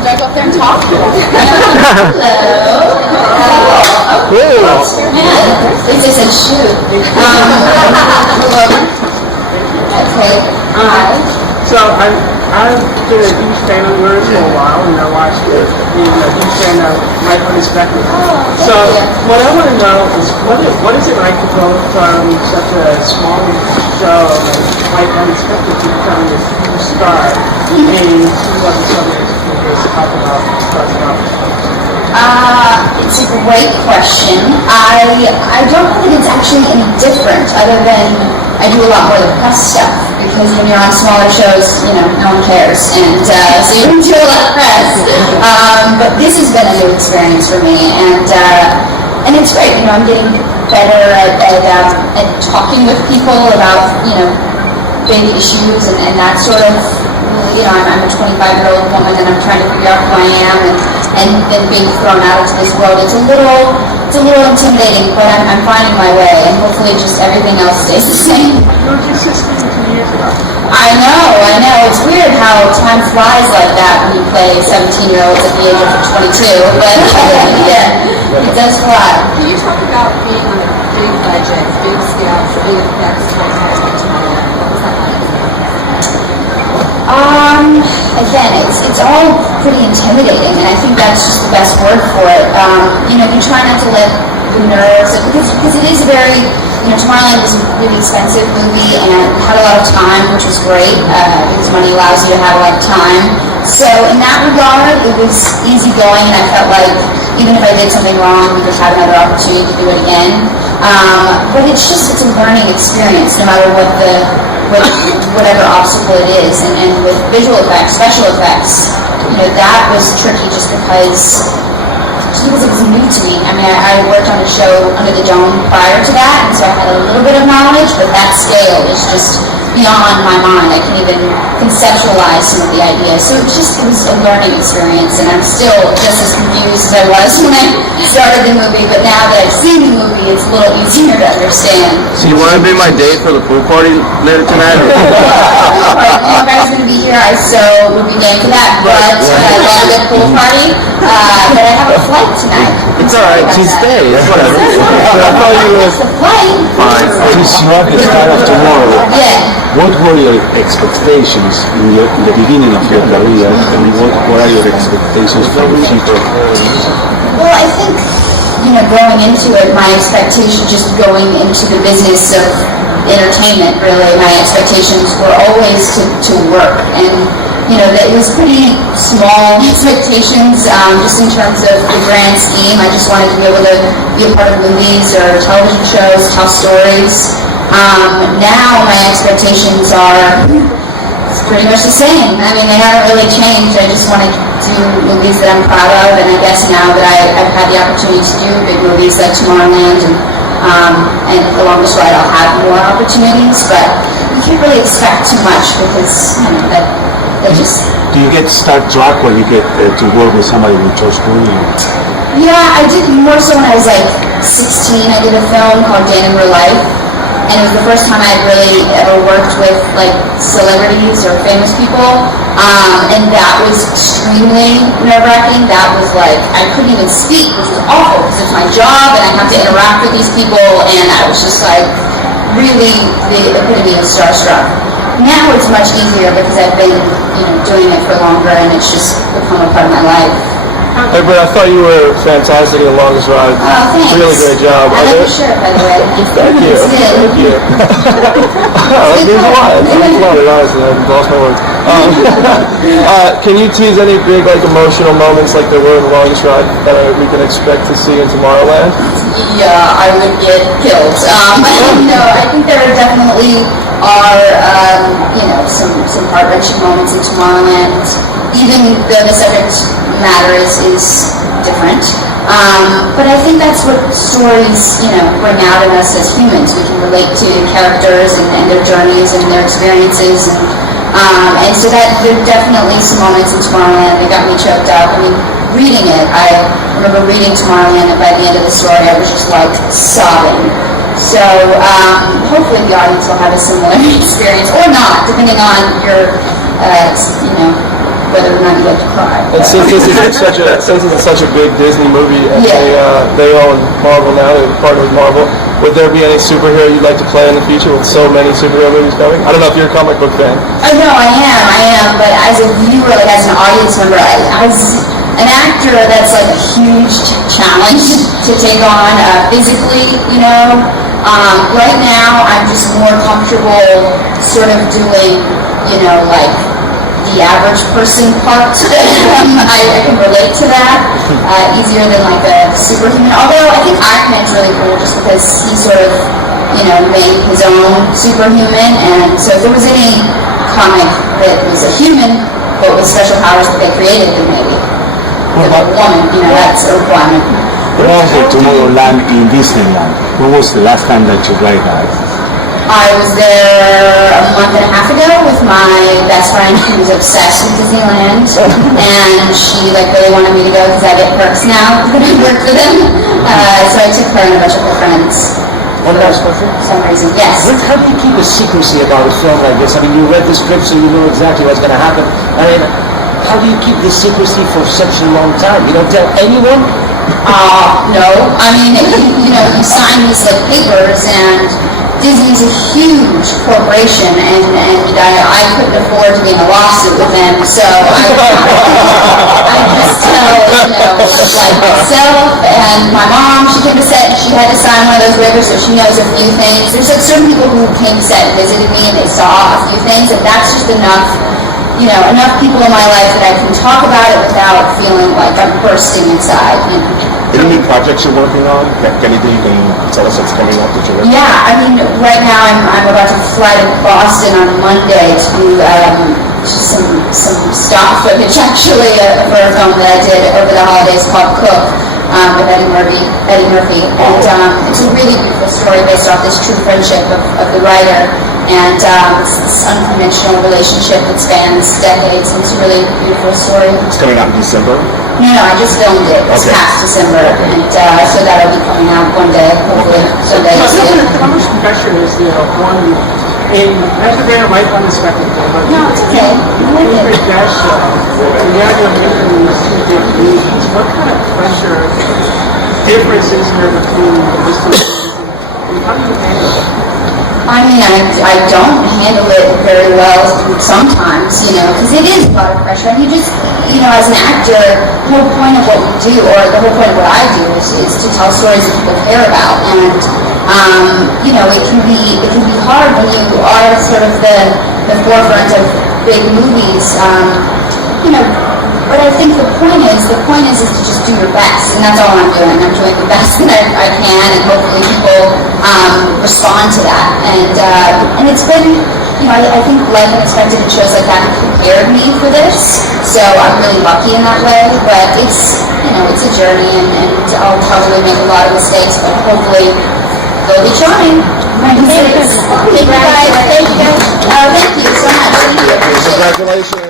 Should I go up there and talk? Hello. What's your name? This is a shoot. Okay. So I've been a huge fan of yours for a while, and I watched it, being a huge fan of Life Unexpected. So what I want to know is what is it like to go from such a small show like Life Unexpected to become this huge star and see what the subjects you can just talk about, start about? It's a great question. I don't think it's actually any different, other than I do a lot more of the press stuff, because when you're on smaller shows, no one cares, and so you don't do a lot of press. But this has been a new experience for me, and it's great. I'm getting better at talking with people about big issues and that sort of. I'm a 25-year-old woman, and I'm trying to figure out who I am, and then being thrown out into this world. It's a little intimidating, but I'm finding my way, and hopefully just everything else stays the same. You were just 16 years ago. I know. It's weird how time flies like that when you play 17-year-olds at the age of 22, but yeah, it does fly. Can you talk about being on a big budget, big scale, big effects like Tomorrowland? What was that like? Again, it's all pretty intimidating, and I think that's just the best word for it. You try not to let the nerves, because it is very, Tomorrowland was a really expensive movie, and we had a lot of time, which was great, because money allows you to have a lot of time. So in that regard, it was easy going, and I felt like even if I did something wrong, we would have another opportunity to do it again. But it's a learning experience, no matter whatever obstacle it is. And with visual effects, special effects, that was tricky just because it was new to me. I worked on a show under the dome prior to that, and so I had a little bit of knowledge, but that scale is just beyond my mind. I can't even conceptualize some of the ideas. So it was a learning experience, and I'm still just as confused as I was when I started the movie, but now that I've seen the movie, it's a little easier to understand. So you want to be my date for the pool party later tonight? If you guys are going to be here, I so would be game for that, but I love the pool party, but I have a flight tonight. It's alright, she's staying, whatever. I thought you were... It's the flight. Fine. Since you are the star of tomorrow, Yeah. what were your expectations in the beginning of your career, and what are your expectations for the future? Well, I think, going into it, my expectation, just going into the business of entertainment, really, my expectations were always to work, and it was pretty small expectations, just in terms of the grand scheme. I just wanted to be able to be a part of movies or television shows, tell stories. Now my expectations are pretty much the same. They haven't really changed. I just want to do movies that I'm proud of, and I guess now that I've had the opportunity to do big movies like Tomorrowland and The Longest Ride, I'll have more opportunities, but you can't really expect too much because that just... Do you get starstruck when you get to work with somebody with George Clooney? Yeah, I did more so when I was like 16. I did a film called Day in Real Life, and it was the first time I had really ever worked with like celebrities or famous people, and that was extremely nerve-wracking. That was like, I couldn't even speak, which was awful because it's my job and I have to interact with these people, and I was just like really the epitome of starstruck. Now it's much easier because I've been doing it for longer, and it's just become a part of my life. Hey, Britt, I thought you were fantastic in The Longest Ride. Oh, thanks. Really great job. I like your shirt, by the way. Thank you. Thank you. It means a lot. It means a lot, honestly. I've lost my words. Can you tease any big, emotional moments like there were in The Longest Ride that we can expect to see in Tomorrowland? Yeah, I would get killed. No, I think there definitely are, some heart-wrenching moments in Tomorrowland, even though the subject matter is different. But I think that's what stories, bring out in us as humans. We can relate to characters and their journeys and their experiences, and so that there are definitely some moments in Tomorrowland that got me choked up. Reading it, I remember reading Tomorrowland, and by the end of the story, I was just sobbing. So hopefully the audience will have a similar experience, or not, depending on your, whether or not you like to cry. And since this is such a big Disney movie, and they own Marvel now, they're partnered with Marvel. Would there be any superhero you'd like to play in the future with so many superhero movies coming? I don't know if you're a comic book fan. Oh no, I am. But as a viewer, like as an audience member, as an actor, that's like a huge challenge to take on physically. You know, right now I'm just more comfortable sort of doing, you know, like the average person part. I can relate to that easier than like a superhuman. Although I think Ironman's really cool just because he sort of, you know, made his own superhuman. And so if there was any comic that was a human but with special powers that they created, then maybe. If a woman, you know, that's a requirement. What about the Tomorrowland in Disneyland? When was the last time that you played that? I was there a month and a half ago with my best friend who was obsessed with Disneyland, and she like really wanted me to go because I get perks now that I work for them. So I took her and a bunch of her friends. One last question. For some reason, yes. How do you keep a secrecy about a film like this? I mean, you read the script, so you know exactly what's going to happen. I mean, how do you keep the secrecy for such a long time? You don't tell anyone? No. I mean, you know, you sign these like papers, and Disney's a huge corporation, and I couldn't afford to be in a lawsuit with them, so I just tell, you know, like myself and my mom. She came to set, she had to sign one of those waivers, so she knows a few things. There's like certain people who came to set and visited me, and they saw a few things, and that's just enough. You know, enough people in my life that I can talk about it without feeling like I'm bursting inside. You know. Any new projects you're working on? Anything you can tell us that's coming up that you're working on? Yeah, I mean, right now I'm about to fly to Boston on Monday to do some stock footage, actually, for a film that I did over the holidays called Cook with Eddie Murphy. And it's a really beautiful story based off this true friendship of the writer. And it's this unconventional relationship that spans decades, and it's a really beautiful story. It's coming out in December? No, I just filmed it this past December, and so that'll be coming out one day, hopefully someday. How much pressure is there on you? And that's a very light unexpected thing. No, it's okay. With your guest show, when you have your interviews to your comedians, what kind of pressure difference is there between the listeners and how do you handle it? I mean, I don't handle it very well sometimes, you know, because it is a lot of pressure. And you just, you know, as an actor, the whole point of what we do, or the whole point of what I do, is to tell stories that people care about. And, you know, it can be hard when you are sort of the forefront of big movies, you know. But I think the point is to just do your best, and that's all I'm doing. I'm doing the best that I can, and hopefully people respond to that. And it's been, you know, I think Life Unexpected and shows like that prepared me for this, so I'm really lucky in that way. But it's, you know, it's a journey, and I'll probably make a lot of mistakes, but hopefully they'll be trying. Thank you guys. Thank you so much. Thank you. Congratulations.